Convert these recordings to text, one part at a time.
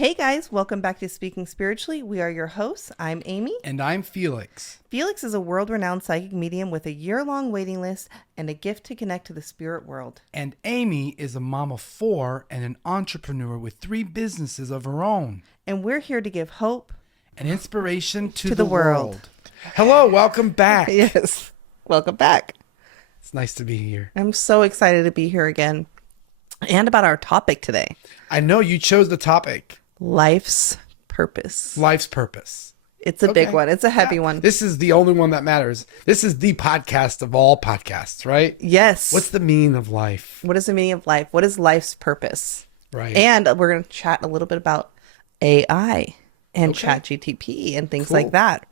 Hey guys, welcome back to Speaking Spiritually. We are your hosts. I'm Amy. And I'm Felix. Felix is a world-renowned psychic medium with a year-long waiting list and a gift to connect to the spirit world. And Amy is a mom of 4 and an entrepreneur with 3 businesses of her own. And we're here to give hope and inspiration to the the world. world. Hello, welcome back. Yes, welcome back. It's nice to be here. I'm so excited to be here again and about our topic today. I know you chose the topic. Life's purpose. Life's purpose. It's a big one. It's a heavy one. This is the only one that matters. This is the podcast of all podcasts, right? Yes. What's the meaning of life? What is the meaning of life? What is life's purpose? Right. And we're going to chat a little bit about AI and Okay. ChatGPT and things Cool. like that.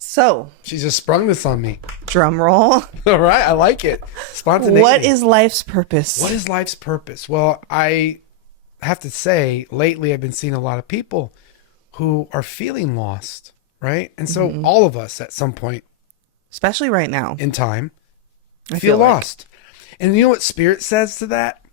So, She just sprung this on me. drum roll. All right, I like it. Spontaneity. What is life's purpose? What is life's purpose? Well, I have to say, lately I've been seeing a lot of people who are feeling lost, right? And so all of us at some point Especially right now. in time I feel like. lost. And you know what Spirit says to that?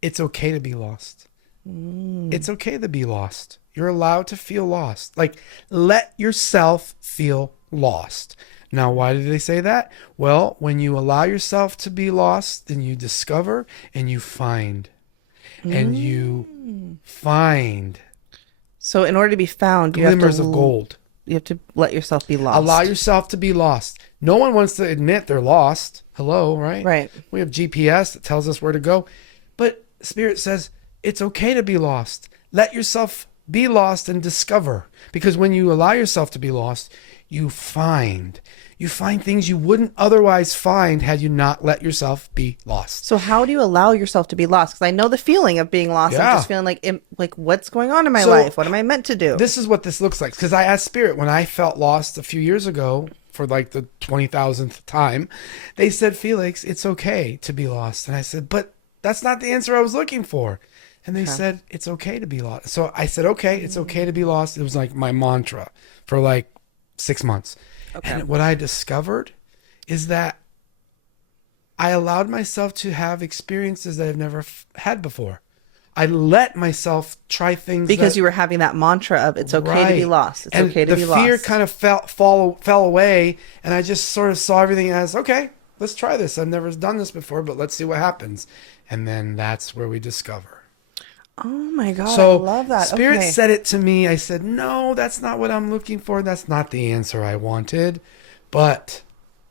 It's okay to be lost. It's okay to be lost. You're allowed to feel lost. Like, let yourself feel lost. Now, why did they say that? Well, when you allow yourself to be lost, then you discover and you find. And you find So, in order to be found, you have glimmers to of gold. You have to let yourself be lost. Allow yourself to be lost. No one wants to admit they're lost. Hello, right? Right. We have GPS that tells us where to go. But Spirit says it's okay to be lost. Let yourself be lost and discover. Because when you allow yourself to be lost, you find. You find things you wouldn't otherwise find had you not let yourself be lost. So, how do you allow yourself to be lost? Because I know the feeling of being lost. Yeah. I'm just feeling like, what's going on in my So, life? What am I meant to do? This is what this looks like. Because I asked Spirit when I felt lost a few years ago for like the 20,000th time, they said, Felix, it's okay to be lost. And I said, but that's not the answer I was looking for. And they said, it's okay to be lost. So I said, okay, it's okay to be lost. It was like my mantra for like 6 months. Okay. And what I discovered is that I allowed myself to have experiences that I've never had before. I let myself try things because that, you were having that mantra of it's okay to be Right. lost. It's and okay to be lost. the fear kind of fell away, and I just sort of saw everything as, okay, let's try this. I've never done this before, but let's see what happens. And then that's where we discover. Oh my God, So I love that. Spirit Okay. said it to me. I said, no, that's not what I'm looking for. That's not the answer I wanted. But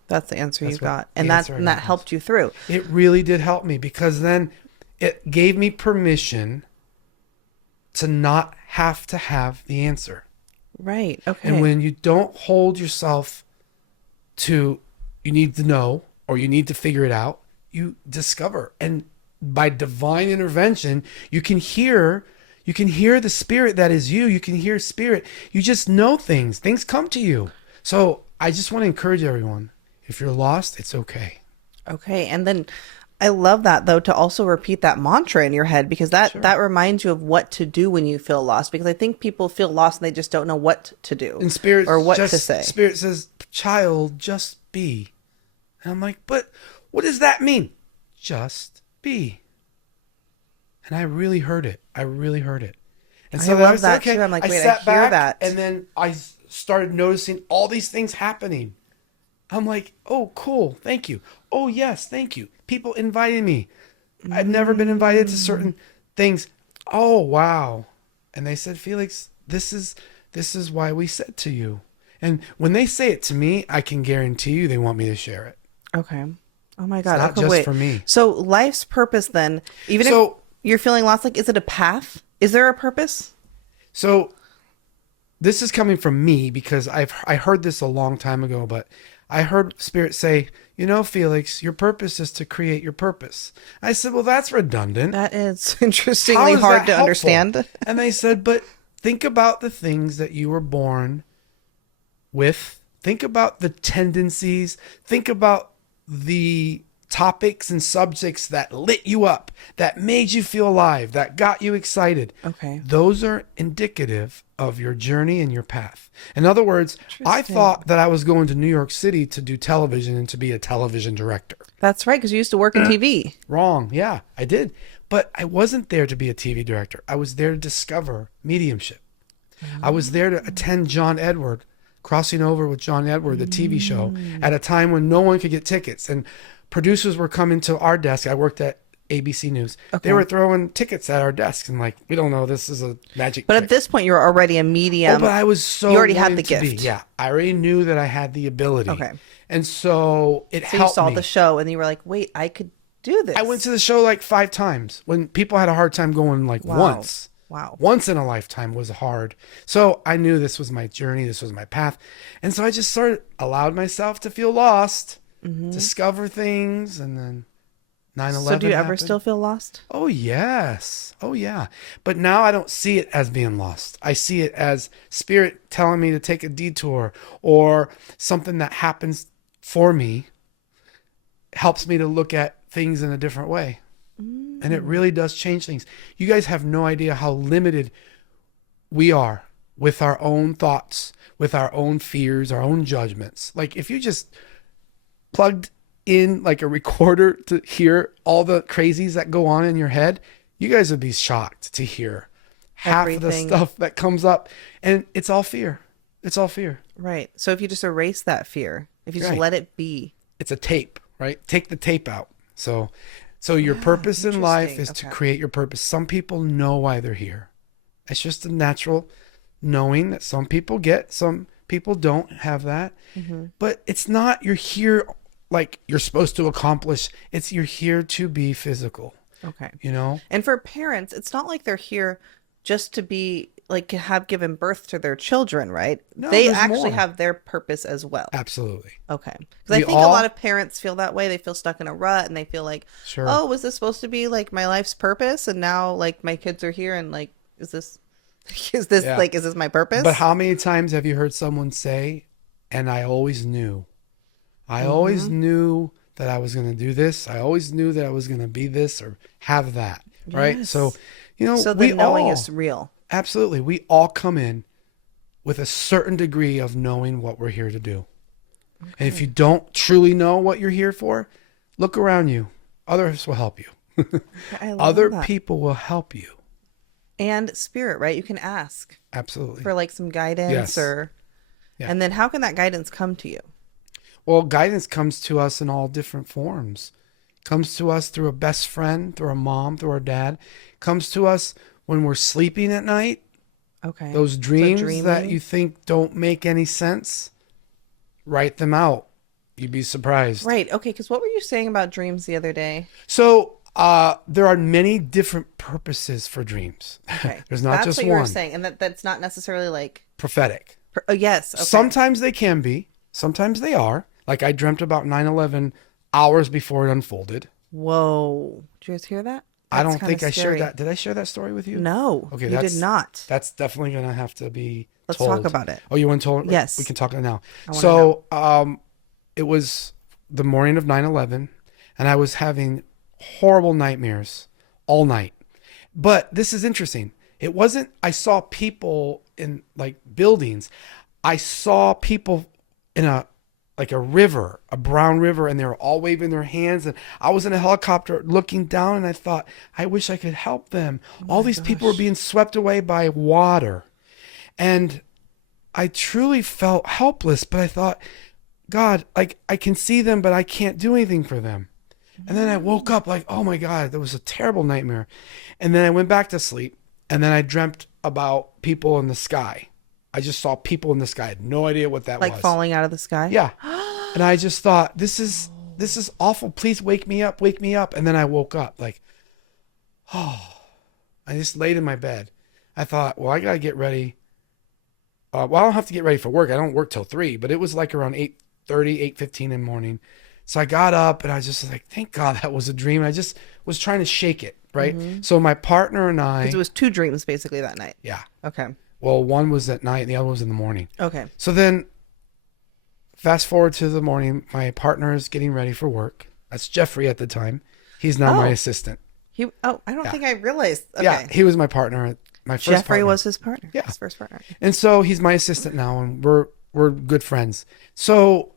That's the answer you That's what got. the And answer I that got helped you through. it really did help me, because then it gave me permission to not have to have the answer. Right. Okay. And when you don't hold yourself to, you need to know or you need to figure it out, you discover. And by divine intervention, you can hear the spirit that is you. You can hear spirit. You just know things. Things come to you. So I just want to encourage everyone. If you're lost, it's okay. Okay. And then I love that though, to also repeat that mantra in your head, because that reminds you of what to do when you feel lost. Because I think people feel lost and they just don't know what to do And spirit or what just, to say. Spirit says, child, just be. And I'm like, but what does that mean? Just be. And I really heard it. And I so love I said, that too. I'm like, wait, I sat hear back, that. and then I started noticing all these things happening. I'm like, oh, cool. Thank you. Oh, yes. Thank you. People inviting me. I've never been invited to certain things. Oh, wow. And they said, Felix, this is why we said to you. And when they say it to me, I can guarantee you they want me to share it. Okay. Oh my God. not okay, just wait. for me. So life's purpose then, even if So- you're feeling lost, like, is it a path? Is there a purpose? So this is coming from me, because I heard this a long time ago, but I heard Spirit say, you know, Felix, your purpose is to create your purpose. I said, well, that's redundant. That is How interestingly is hard that to helpful? understand. And they said, but think about the things that you were born with. Think about the tendencies. Think about the topics and subjects that lit you up, that made you feel alive, that got you excited. Okay. Those are indicative of your journey and your path. In other words, I Interesting. thought that I was going to New York City to do television and to be a television director. That's right, because you used to work in TV. Wrong. Yeah, I did. But I wasn't there to be a TV director. I was there to discover mediumship. I was there to attend John Edward, Crossing Over with John Edward, the TV show, at a time when no one could get tickets. And producers were coming to our desk. I worked at ABC News. Okay. They were throwing tickets at our desk and like, we don't know, this is a magic But trick. at this point, you were already a medium. Oh, but I was so you already had wanting the to be. gift. Yeah, I already knew that I had the ability. Okay. And so it So you helped saw me. the show and you were like, wait, I could do this. I went to the show like 5 times when people had a hard time going like Wow. once. Wow. Once in a lifetime was hard. So I knew this was my journey. This was my path. And so I just sort of allowed myself to feel lost, discover things, and then 9/11 So do you ever happened. still feel lost? Oh, yes. Oh, yeah. But now I don't see it as being lost. I see it as spirit telling me to take a detour, or something that happens for me helps me to look at things in a different way. And it really does change things. You guys have no idea how limited we are with our own thoughts, with our own fears, our own judgments. Like if you just plugged in like a recorder to hear all the crazies that go on in your head, you guys would be shocked to hear half of the Everything. stuff that comes up. And it's all fear. It's all fear. Right. So if you just erase that fear, if you just Right. let it be. It's a tape, right? Take the tape out. So your purpose in life is interesting. to Okay. create your purpose. Some people know why they're here. It's just a natural knowing that some people get, some people don't have that. But it's not you're here like you're supposed to accomplish. It's you're here to be physical, Okay. you know? And for parents, it's not like they're here just to be like have given birth to their children, right? No, They there's actually more. have their purpose as well. Absolutely. Okay. Because I We think a all- lot of parents feel that way. They feel stuck in a rut and they feel like, Sure. oh, was this supposed to be like my life's purpose? And now like my kids are here and like, is this Yeah. like, is this my purpose? But how many times have you heard someone say, and I always knew? I always knew that I was going to do this. I always knew that I was going to be this or have that. Right. Yes. So, you know, So we the knowing all, is real. absolutely. We all come in with a certain degree of knowing what we're here to do. And if you don't truly know what you're here for, look around you. Others will help you. I love Other that. people will help you. And spirit, right? You can ask Absolutely. for like some guidance Yes. or, Yeah. and then how can that guidance come to you? Well, guidance comes to us in all different forms. Comes to us through a best friend, through a mom, through our dad. Comes to us when we're sleeping at night. Okay. Those dreams that dreaming. you think don't make any sense, write them out. You'd be surprised. Right. Okay. Because what were you saying about dreams the other day? So there are many different purposes for dreams. Okay. There's not That's just what you were one. saying. And that's not necessarily like, Prophetic. oh, yes. Okay. Sometimes they can be. Sometimes they are. Like I dreamt about 9/11 hours before it unfolded. Whoa. Did you guys hear that? I That's don't think kinda I scary. shared that. Did I share that story with you? No. Okay, you that's- did not. That's definitely going to have to be Let's told. talk about it. Oh, you want to tell? Yes. We can talk now. I wanna So it was the morning of 9/11, and I was having horrible nightmares all night. But this is interesting. It wasn't, I saw people in like buildings. I saw people in a river, a brown river, and they were all waving their hands. And I was in a helicopter looking down, and I thought, I wish I could help them. All these people were being swept away by water. And I truly felt helpless, but I thought, God, like I can see them, but I can't do anything for them. And then I woke up like, oh my God, that was a terrible nightmare. And then I went back to sleep, and then I dreamt about people in the sky. I just saw people in the sky. I had no idea what that Like was. falling out of the sky? Yeah. And I just thought, this is awful. Please wake me up, wake me up. And then I woke up like, oh, I just laid in my bed. I thought, well, I got to get ready. Well, I don't have to get ready for work. I don't work till 3, but it was like around 8:30, 8:15 in the morning. So I got up and I was just like, thank God that was a dream. I just was trying to shake it. Right. So my partner and I, Because it was 2 dreams basically that night. yeah. Okay. Well, one was at night and the other was in the morning. Okay. So then fast forward to the morning, my partner is getting ready for work. That's Jeffrey at the time. He's now my Oh. assistant. I don't think I realized. Okay. Yeah, he was my partner, my first Jeffrey partner. was his partner. Yeah. His first partner. And so he's my assistant now, and we're good friends. So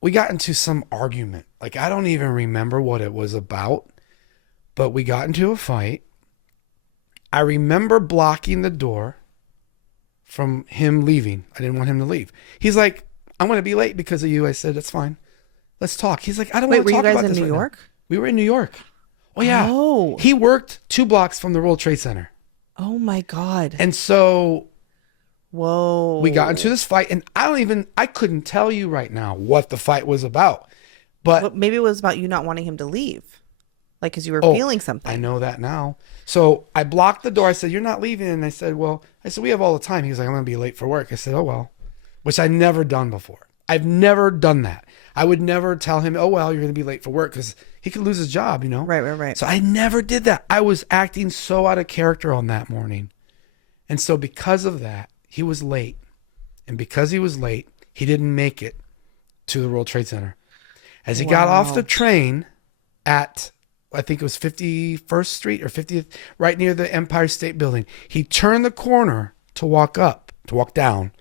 we got into some argument. Like I don't even remember what it was about, but we got into a fight. I remember blocking the door from him leaving. I didn't want him to leave. He's like, I'm going to be late because of you. I said, that's fine. Let's talk. He's like, I don't want to talk about this. Were you guys in New York? We were in New York. Oh, yeah. Oh. He worked 2 blocks from the World Trade Center. Oh, my God. And so whoa. we got into this fight, and I couldn't tell you right now what the fight was about. But maybe it was about you not wanting him to leave. Like, because you were feeling something. I know that now. So I blocked the door. I said, you're not leaving. And I said, we have all the time. He was like, I'm going to be late for work. I said, oh, well, which I'd never done before. I've never done that. I would never tell him, oh, well, you're going to be late for work, because he could lose his job, you know? Right. So I never did that. I was acting so out of character on that morning. And so because of that, he was late. And because he was late, he didn't make it to the World Trade Center. As he got off the train at, I think it was 51st Street or 50th, right near the Empire State Building, he turned the corner to walk down,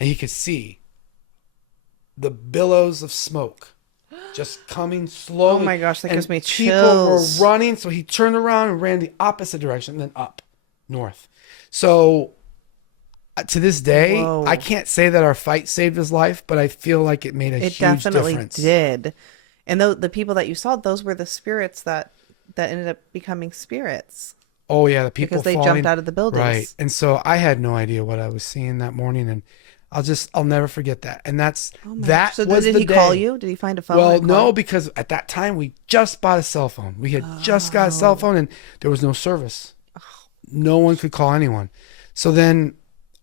and he could see the billows of smoke just coming slowly. Oh my gosh, that gives me chills. People were running, so he turned around and ran the opposite direction, then up north. So to this day, whoa. I can't say that our fight saved his life, but I feel like it made a huge difference. It definitely did. And the people that you saw, those were the spirits that ended up becoming spirits. Oh yeah, the people because they jumped out of the buildings. Right. And so I had no idea what I was seeing that morning, and I'll never forget that. And that so was the day. Did he call you? Did he find a phone? Well, no, because at that time we just bought a cell phone. We had just got a cell phone, and there was no service. No one could call anyone. So then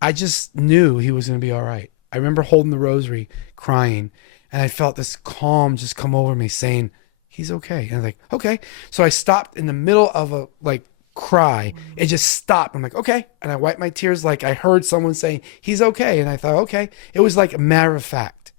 I just knew he was going to be all right. I remember holding the rosary, crying, and I felt this calm just come over me, saying, he's okay. And I was like, okay. So I stopped in the middle of a cry. It just stopped. I'm like, okay. And I wiped my tears, like I heard someone saying, he's okay. And I thought, okay. It was like a matter of fact.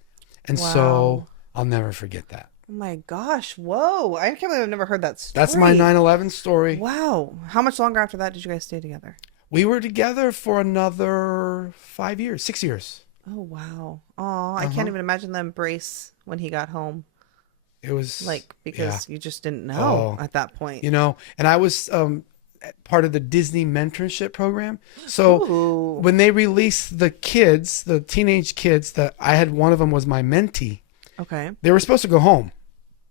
And so I'll never forget that. Oh my gosh. Whoa. I can't believe I've never heard that story. That's my 9/11 story. Wow. How much longer after that did you guys stay together? We were together for another 6 years. Oh, wow. Oh, I can't even imagine the embrace when he got home. It was because you just didn't know at that point. You know, and I was part of the Disney mentorship program. So when they released the teenage kids, that I had, one of them was my mentee. Okay. They were supposed to go home,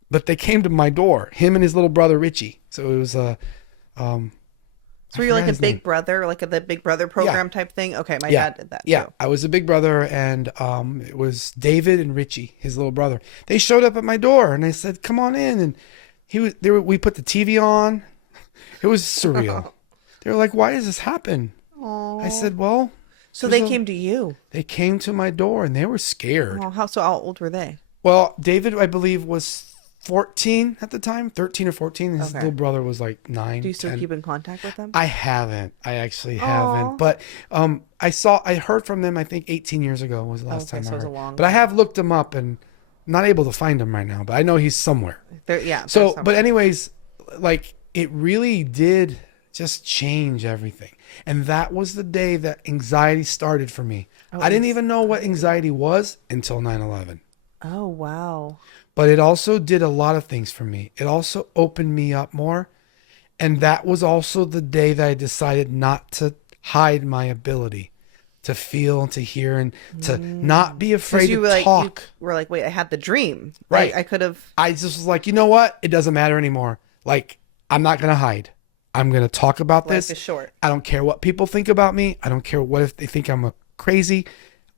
but they came to my door, him and his little brother, Richie. So it was so were you like a big brother, like the Big Brother program type thing? Okay, my dad did that too. I was a big brother, and it was David and Richie, his little brother. They showed up at my door, and I said, "Come on in." And we put the TV on. It was surreal. They were like, "Why does this happen?" Aww. I said, "Well." So they came to you. They came to my door, and they were scared. Oh, how old were they? Well, David, I believe, was 14 at the time, 13 or 14. His little brother was like 9. Do you still keep in contact with them? I haven't. I actually haven't. But I heard from them, I think 18 years ago was the last time I heard. But I have looked him up, and I'm not able to find him right now, but I know he's somewhere. So, but anyways, it really did just change everything. And that was the day that anxiety started for me. I didn't even know what anxiety was until 9/11. Oh, wow. But it also did a lot of things for me. It also opened me up more. And that was also the day that I decided not to hide my ability to feel and to hear and to not be afraid to talk. You were like, wait, I had the dream. Right. I could have. I just was like, you know what? It doesn't matter anymore. I'm not going to hide. I'm going to talk about this. Life is short. I don't care what people think about me. I don't care what if they think I'm crazy.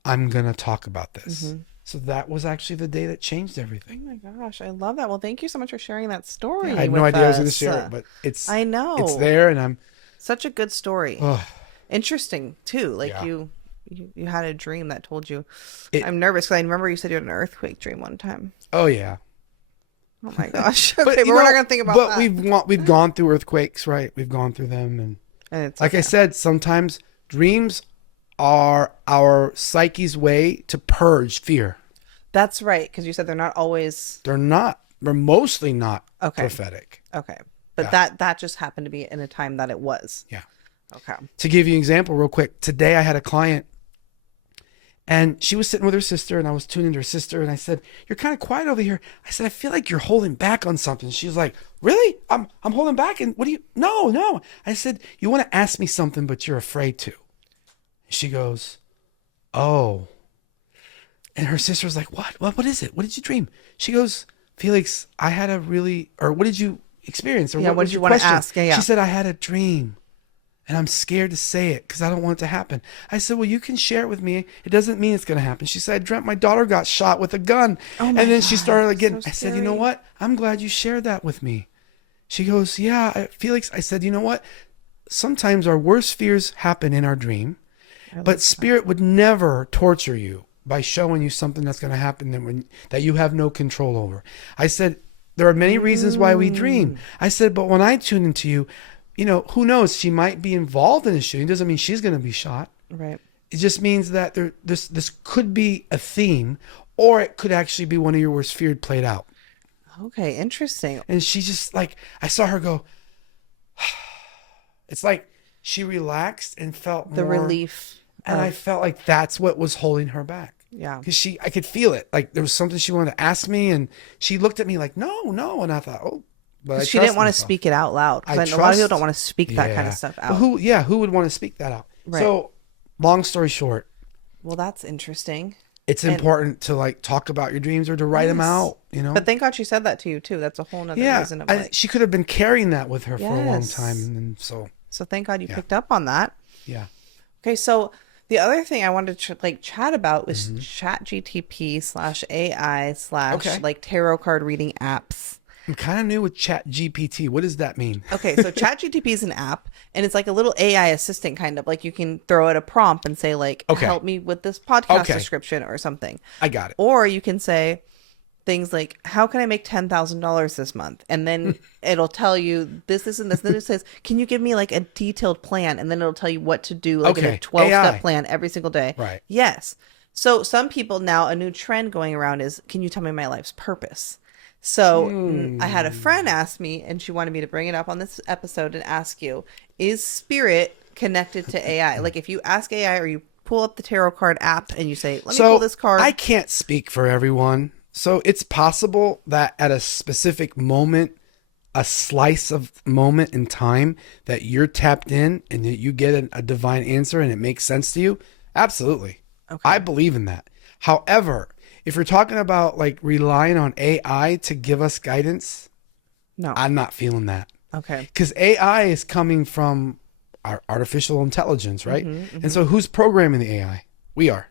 I'm going to talk about this. Mm-hmm. So that was actually the day that changed everything. Oh my gosh, I love that. Well, thank you so much for sharing that story. I had no idea I was going to share it, but I know it's there, and I'm such a good story. Interesting too. You had a dream that told you. I'm nervous because I remember you said you had an earthquake dream one time. Oh yeah. Oh my gosh. Okay, but we're not going to think about that. But we've gone through earthquakes, right? We've gone through them, and it's like I said, sometimes dreams are our psyche's way to purge fear. That's right, because you said they're not always. They're mostly not prophetic. Okay, but that just happened to be in a time that it was. Yeah. Okay. To give you an example real quick, today I had a client, And she was sitting with her sister, and I was tuning to her sister, and I said, "You're kind of quiet over here." I said, "I feel like you're holding back on something." She was like, "Really? I'm holding back, and what do you?" No. I said, "You want to ask me something, but you're afraid to." She goes, "Oh." And her sister was like, What is it? What did you dream?" She goes, "Felix, I had a really, or what did you experience? Or Yeah, what was did you your want to question?" ask? Yeah. She said, "I had a dream and I'm scared to say it because I don't want it to happen." I said, "Well, you can share it with me. It doesn't mean it's going to happen." She said, "I dreamt my daughter got shot with a gun." Oh And my then she God, started again. so I said, "You know scary. what? I'm glad you shared that with me." She goes, "Yeah, Felix." I said, "You know what? Sometimes our worst fears happen in our dream, but spirit would never torture you by showing you something that's going to happen that you have no control over." I said, "There are many reasons why we dream." I said, "But when I tune into you, who knows? She might be involved in a shooting. Doesn't mean she's going to be shot. Right. It just means that this could be a theme, or it could actually be one of your worst fears played out." Okay, interesting. And she just like, I saw her go, it's like she relaxed and felt The more relief. And I felt like that's what was holding her back. Yeah. Because I could feel it. Like there was something she wanted to ask me, and she looked at me like, no. And I thought, oh, but I She didn't trust want to myself. speak it out loud. 'Cause I I know a lot of people trust- don't want to speak that kind of stuff But out. who would want to speak that out? Right. So, long story short, Well, that's interesting. it's important to like talk about your dreams or to write them Yes. out, But thank God she said that to you too. That's a whole nother Yeah. reason of And like. she could have been carrying that with her for a long Yes. time. And so, So thank God you picked up on that. yeah. Okay, so the other thing I wanted to chat about was Chat GTP/AI/ Okay. like tarot card reading apps. I'm kind of new with Chat GPT. What does that mean? Okay, so ChatGTP is an app, and it's like a little AI assistant kind of like you can throw it a prompt and say like, Okay. help me with this podcast Okay. description or something. I got it. Or you can say things like, how can I make $10,000 this month? And then it'll tell you this, and this. Then it says, can you give me like a detailed plan? And then it'll tell you what to do, like in Okay, a 12-step AI. plan every single day. Right. Yes. So some people now, a new trend going around is, can you tell me my life's purpose? So I had a friend ask me, and she wanted me to bring it up on this episode and ask you, is spirit connected to AI? Like if you ask AI or you pull up the tarot card app and you say, let me pull this card. I can't speak for everyone. So it's possible that at a specific moment, a slice of moment in time that you're tapped in and that you get a divine answer and it makes sense to you. Absolutely. Okay. I believe in that. However, if you're talking about like relying on AI to give us guidance, No. I'm not feeling that. Okay. Because AI is coming from our artificial intelligence, right? Mm-hmm, And so who's programming the AI? We are.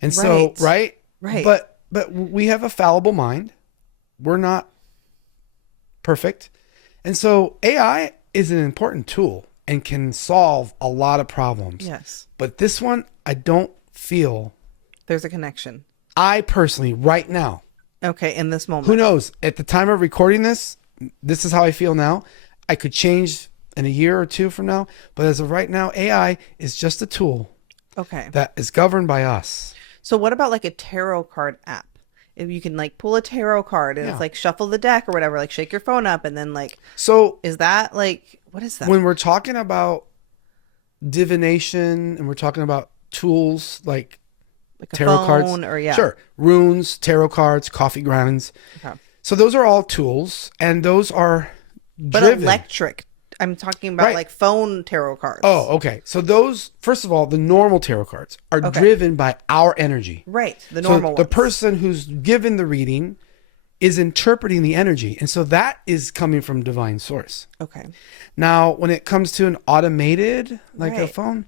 And so, right? Right. But we have a fallible mind. We're not perfect. And so AI is an important tool and can solve a lot of problems. Yes. But this one, I don't feel, There's a connection. I personally, right now, Okay. In this moment. who knows? At the time of recording this, this is how I feel now. I could change in a year or two from now. But as of right now, AI is just a tool Okay. that is governed by us. So what about like a tarot card app? If you can like pull a tarot card and Yeah. it's like shuffle the deck or whatever, like shake your phone up and then like, So is that like, what is that? when we're talking about divination and we're talking about tools like Like a tarot phone cards, or yeah. sure, runes, tarot cards, coffee grounds. Okay. So those are all tools, and those are But driven. electric. I'm talking about Right. like phone tarot cards. Oh, okay. So those, first of all, the normal tarot cards are Okay. driven by our energy. Right. The So normal the ones. person who's given the reading is interpreting the energy, and so that is coming from divine source. Okay. Now, when it comes to an automated, like a Right. phone,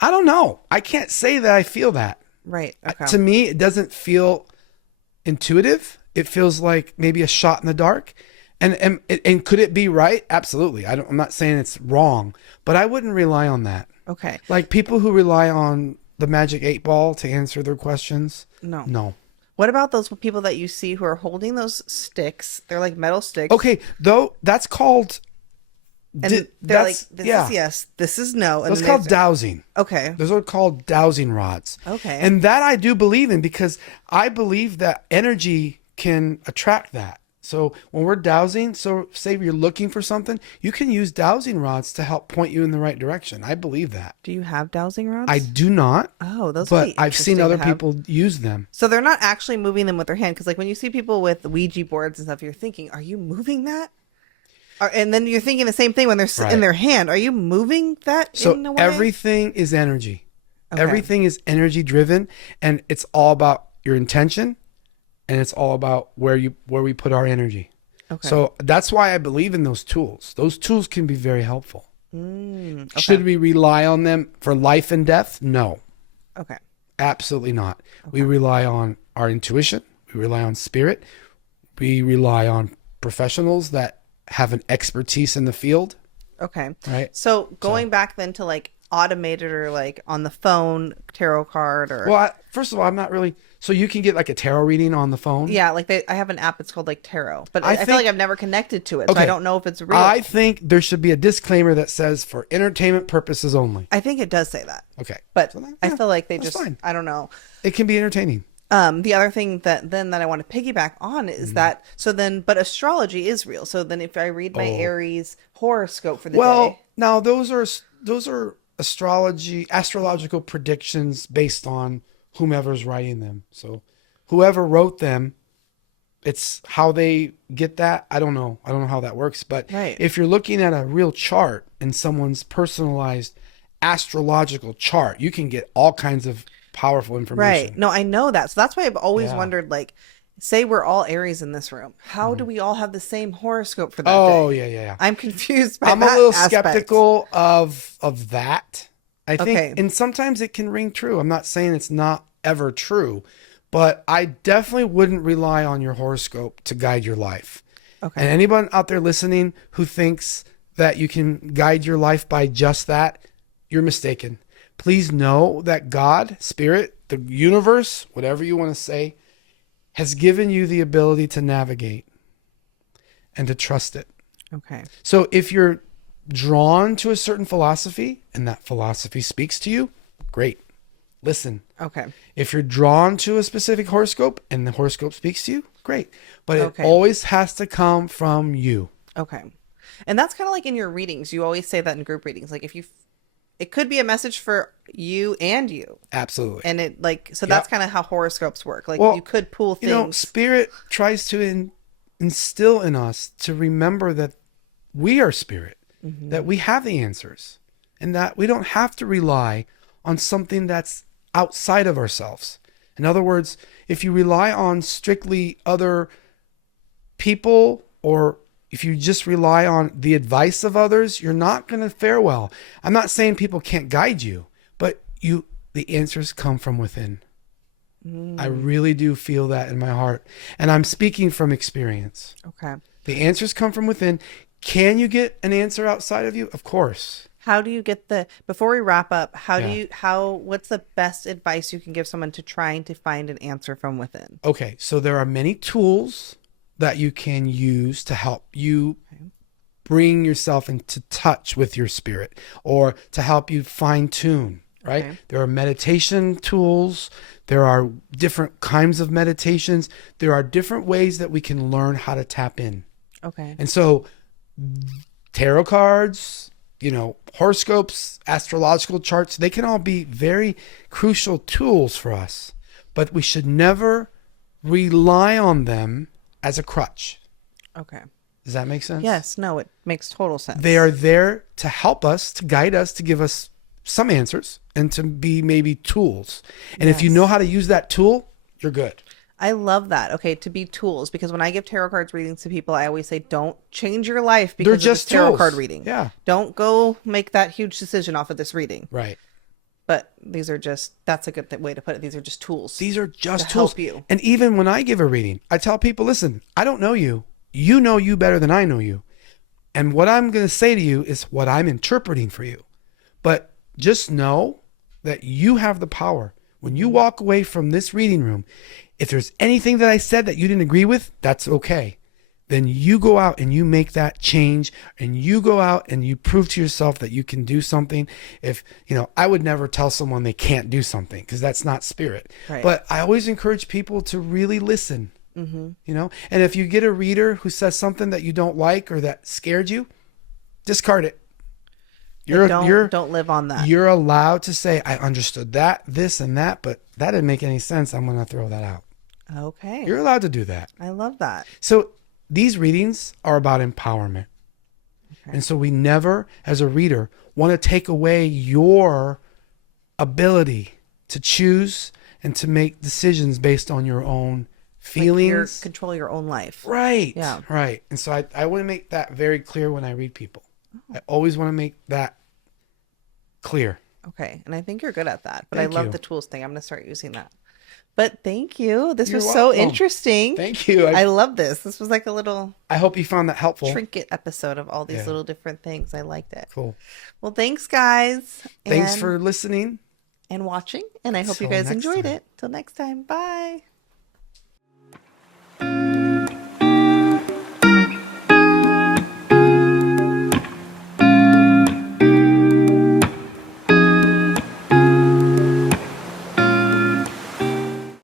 I don't know. I can't say that I feel that. Right. Okay. To me, it doesn't feel intuitive. It feels like maybe a shot in the dark. And could it be right? Absolutely. I'm not saying it's wrong, but I wouldn't rely on that. Okay. Like people who rely on the magic 8 ball to answer their questions. No. No. What about those people that you see who are holding those sticks? They're like metal sticks. Okay, though that's called. And they're like, this is yes, this is no. And That's then called there's- dowsing. Okay. Those are called dowsing rods. Okay. And that I do believe in because I believe that energy can attract that. So when we're dowsing, so say you're looking for something, you can use dowsing rods to help point you in the right direction. I believe that. Do you have dowsing rods? I do not, Oh, those would but be I've seen interesting other to have. people use them. So they're not actually moving them with their hand, because like when you see people with Ouija boards and stuff, you're thinking, are you moving that? And then you're thinking the same thing when they're in Right. their hand. Are you moving that So in a way? everything is energy. Okay. Everything is energy driven, and it's all about your intention, and it's all about where we put our energy. Okay. So that's why I believe in those tools. Those tools can be very helpful. Okay. Should we rely on them for life and death? No, Okay. absolutely not. We rely on our intuition. We rely on spirit. We rely on professionals that have an expertise in the field. Okay. Right. So going back then to like automated or like on the phone tarot card or Well, first of all, I'm not really. So you can get like a tarot reading on the phone. yeah, like I have an app. It's called like Tarot, but I feel think- like I've never connected to it, so Okay. I don't know if it's real. I think there should be a disclaimer that says for entertainment purposes only. I think it does say that, Okay. but So then, I yeah, feel like they that's just fine. I don't know. It can be entertaining. The other thing that I want to piggyback on is Mm-hmm. that but astrology is real. So then if I read my Aries horoscope for the Well, day, now those are astrological predictions based on whomever's writing them. So whoever wrote them, it's how they get that. I don't know. I don't know how that works. But Right. if you're looking at a real chart and someone's personalized astrological chart, you can get all kinds of powerful information. right? No, I know that. So that's why I've always Yeah. wondered, like, say we're all Aries in this room, how do we all have the same horoscope for that Oh, day? yeah. I'm confused by I'm a that little aspect. skeptical of that. I think, Okay. and sometimes it can ring true. I'm not saying it's not ever true, but I definitely wouldn't rely on your horoscope to guide your life. Okay. And anyone out there listening who thinks that you can guide your life by just that, you're mistaken. Please know that God, Spirit, the universe, whatever you want to say, has given you the ability to navigate and to trust it. Okay. So if you're drawn to a certain philosophy and that philosophy speaks to you, great. Listen. Okay. If you're drawn to a specific horoscope and the horoscope speaks to you, great. But Okay. it always has to come from you. Okay. And that's kind of like in your readings. You always say that in group readings. Like if it could be a message for you and you. Absolutely. And it like, so that's kind of how horoscopes work. Like Well, you could pull things. You know, spirit tries to instill in us to remember that we are spirit, that we have the answers, and that we don't have to rely on something that's outside of ourselves. In other words, if you rely on strictly other people, or if you just rely on the advice of others, you're not going to fare well. I'm not saying people can't guide you, but the answers come from within. I really do feel that in my heart. And I'm speaking from experience. Okay. The answers come from within. Can you get an answer outside of you? Of course. How do you get before we wrap up, Yeah. what's the best advice you can give someone to trying to find an answer from within? Okay, so there are many tools that you can use to help you bring yourself into touch with your spirit, or to help you fine tune, right? Okay. There are meditation tools. There are different kinds of meditations. There are different ways that we can learn how to tap in. Okay. And so tarot cards, horoscopes, astrological charts, they can all be very crucial tools for us, but we should never rely on them as a crutch. Okay. Does that make sense? Yes. No, it makes total sense. They are there to help us, to guide us, to give us some answers, and to be maybe tools. And if you Yes. know how to use that tool, you're good. I love that. Okay, to be tools, because when I give tarot cards readings to people, I always say, don't change your life because They're of just this tarot tools. card reading. Yeah. Don't go make that huge decision off of this reading. Right. But these are that's a good way to put it. These are just tools. These are just to tools. help you. And even when I give a reading, I tell people, listen, I don't know you. You know you better than I know you. And what I'm going to say to you is what I'm interpreting for you. But just know that you have the power. When you walk away from this reading room, if there's anything that I said that you didn't agree with, that's okay. Then you go out and you make that change, and you go out and you prove to yourself that you can do something. I would never tell someone they can't do something, because that's not spirit. Right. But I always encourage people to really listen. You know, and if you get a reader who says something that you don't like or that scared you, discard it. Don't live on that. You're allowed to say, I understood that, this and that, but that didn't make any sense. I'm going to throw that out. Okay. You're allowed to do that. I love that. So these readings are about empowerment. Okay. And so we never, as a reader, want to take away your ability to choose and to make decisions based on your own feelings. Control your own life. Right. Yeah. Right. And so I want to make that very clear when I read people. I always want to make that clear. Okay. And I think you're good at that. But Thank I love you. the tools thing. I'm going to start using that. But thank you. This You're was so welcome. interesting. Thank you. I love this. This was like a little I hope you found that helpful. trinket episode of all these little different things. I liked it. Cool. Well, thanks, guys. Thanks for listening and watching. And I hope you Till guys next enjoyed time. it. Till next time. Bye.